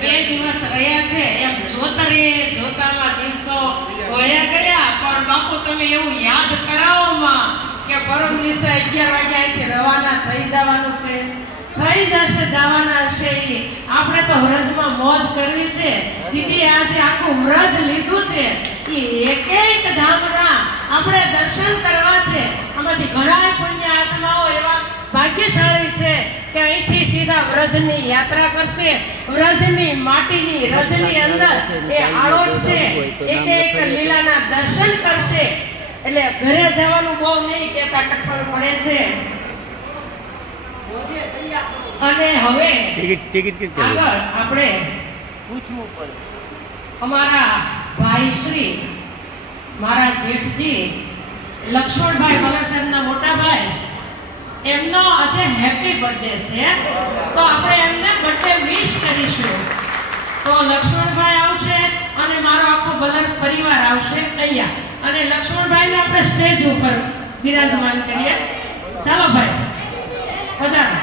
બે દિવસ રહ્યા છે એમ જોતામાં દિવસો વયા ગયા. પણ બાપુ તમે એવું યાદ કરાવોમાં કે પરમ દિવસે 11 વાગ્યા અહીંથી રવાના થઈ જવાનું છે. થઈ જશે, જવાના હશે. આપણે તો વ્રજમાં મોજ કરવી છે. દીદી આજે આખું વ્રજ લીધું છે. એક એક ધામના આપણે દર્શન કરવા છે. આમાંથી ઘણા પુણ્ય આત્માઓ એવા ભાગ્યશાળી છે કે અહીંથી સીધા વ્રજની યાત્રા કરશે. વ્રજની માટીની રજની અંદર એ આળોટ છે. એક એક લીલાના દર્શન કરશે. એટલે ઘરે જવાનું બહુ નહીં કહેતા, કઠોળ પડે છે. અને હવે આગળ આપણે પૂછવું પડે. અમારા ભાઈ શ્રી, મારા જેઠજી લક્ષ્મણભાઈ મલાસરના મોટા ભાઈ, એમનો આજે હેપી બર્થડે છે. તો આપણે એમને બર્થડે વિશ કરીશું. તો લક્ષ્મણભાઈ આવશે અને મારો આખો બલર પરિવાર આવશે અહીંયા. અને લક્ષ્મણભાઈને આપણે સ્ટેજ ઉપર બિરાજમાન કરીએ. ચાલો ભાઈ, પધારો.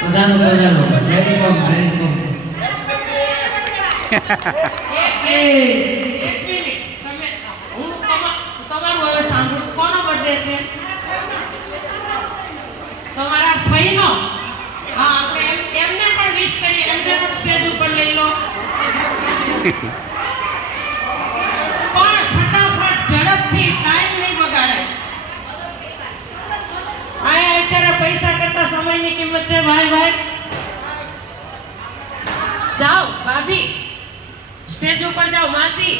પધારો. વેલકમ. એક મિનિટ, તમે હું તમારું હવે સાંભળું. કોનો બર્થડે છે? તમારા ભાઈનો. હા, આપણે એમને પણ વિશ કરીએ. એમને પણ સ્ટેજ ઉપર લઈ લો. પણ ફટાફટ ઝડપથી, ટાઈમ નહીં બગાડે. અત્યારે પૈસા કરતા સમયની કિંમત છે ભાઈ. જાઓ ભાભી, સ્ટેજ ઉપર જાઓ. માસી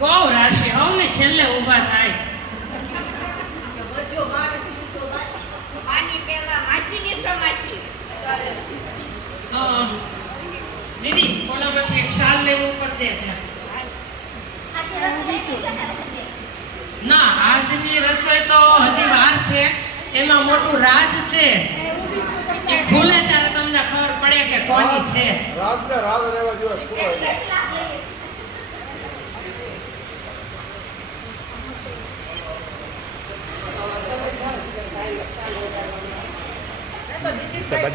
બહુ રાશિ ને છેલ્લે ઊભા થાય. દીદી ઓલામાંથી એક શાલ લેવું પડે છે. ના, આજની રસોઈ તો હજી વાર છે. એમાં મોટું રાજ છે. એ ખુલે ત્યારે તમને ખબર પડે કે કોની છે.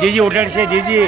જીજી ઉઠાડશે. જીજી